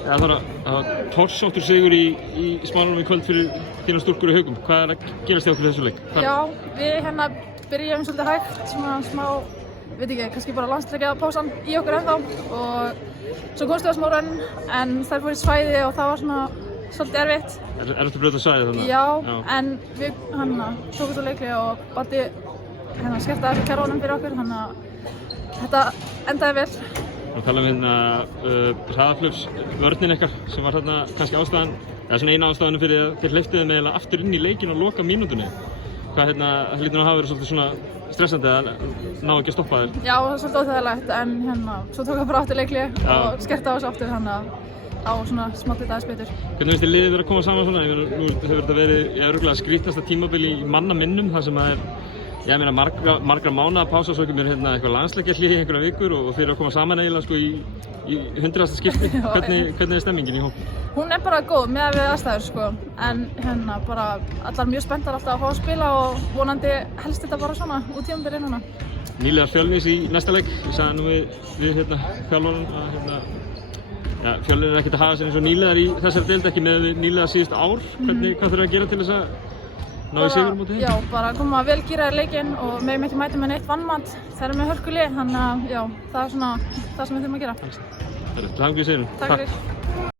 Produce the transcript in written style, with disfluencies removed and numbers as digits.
Það var torsóttur sigur í Smáranum í kvöld fyrir þínar stúlkur í Haugum. Hvað að gerast þið okkur þessu leik? Já, við byrjum svolítið hægt, svona smá, veit ekki, kannski bara landsleikja pásan í okkur ennþá og svo komst við á smá rönn en þær fóru í svæði og það var svona svolítið erfitt. Ertu að brjóta svæði þannig? Já, en við tókum svo leiklega og Baddi skerti þessu kerfunum fyrir okkur, þannig að þetta endaði vel. Við tala hraðaflöpsvörnin ykkar sem var þarna kannski ástæðan, eða svona eina ástæðan fyrir að þér hleyptuð með aftur inn í leikinn og loka mínútunni. Hvað það hlýtur að hafa verið svolítið svona stressandi að ná ekki að stoppa þér? Já, það var svolítið óþægilegt en svo tók það bara aftur leikli og skerti á þessu aftur þannig að á svona smátt þetta aðeins betur. Hvernig finnst þér liðið verið að koma saman svona? Nú hefur þetta verið örugglega skrítnasta tímabil í manna minnum þar sem það margra mánaða pása svo kemur eitthvað landsleikjahlé í einhverja vikur og þeir eru að koma saman eiginlega sko í 100. skipti. Hvernig stemmingin í hópnum? Hún bara góð með við aðstæður sko, en bara allar mjög spenntar alltaf að fá að spila og vonandi helst þetta bara svona út tímabilið núna. Nýliðar Fjölnis í næsta leik. Ég sagði nú við þjálfarann að Fjölnir ekkert að hafa sér eins og nýliðar í þessari deild, ekki með nýliðar síðust ár. Hvað þurfa að gera til þess að ná í sigur móti þeim? Já, bara koma vel gíraðir leikinn og megum ekki mæta með neitt vannmat. Þeir eru með hörkulið, þannig að það er svona það sem við þurfum að gera. Til hamingju í sigrinum. Takk fyrir.